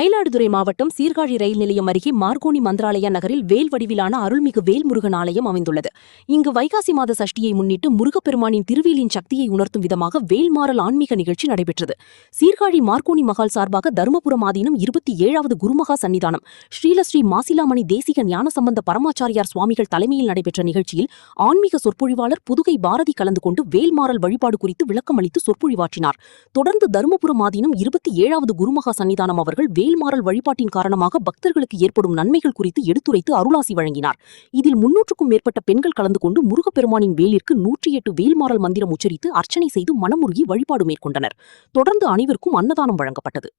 மயிலாடுதுறை மாவட்டம் சீர்காழி ரயில் நிலையம் அருகே மார்கோனி மந்திராலயா நகரில் வேல் வடிவிலான அருள்மிகு வேல்முருகன் ஆலயம் அமைந்துள்ளது. இங்கு வைகாசி மாத சஷ்டியை முன்னிட்டு முருகப்பெருமானின் திருவேலின் சக்தியை உணர்த்தும் விதமாக வேல்மாறல் ஆன்மீக நிகழ்ச்சி நடைபெற்றது. சீர்காழி மார்கோனி மகால் சார்பாக தருமபுரம் ஆதீனம் 27வது குருமகா சன்னிதானம் ஸ்ரீலஸ்ரீ மாசிலாமணி தேசிக ஞானசம்பந்த பரமாச்சாரியார் சுவாமிகள் தலைமையில் நடைபெற்ற நிகழ்ச்சியில் ஆன்மீக சொற்பொழிவாளர் புதுகை பாரதி கலந்து கொண்டு வேல்மாறல் வழிபாடு குறித்து விளக்கம் அளித்து சொற்பொழிவாற்றினார். தொடர்ந்து தருமபுரம் ஆதீனம் 27வது குருமகா சன்னிதானம் அவர்கள் வேல்மாறல் வழிபாட்டின் காரணமாக பக்தர்களுக்கு ஏற்படும் நன்மைகள் குறித்து எடுத்துரைத்து அருளாசி வழங்கினார். இதில் 300க்கும் மேற்பட்ட பெண்கள் கலந்து கொண்டு முருகப்பெருமானின் வேலிற்கு 108 வேல்மாறல் மந்திரம் உச்சரித்து அர்ச்சனை செய்து மனமுருகி வழிபாடு மேற்கொண்டனர். தொடர்ந்து அனைவருக்கும் அன்னதானம் வழங்கப்பட்டது.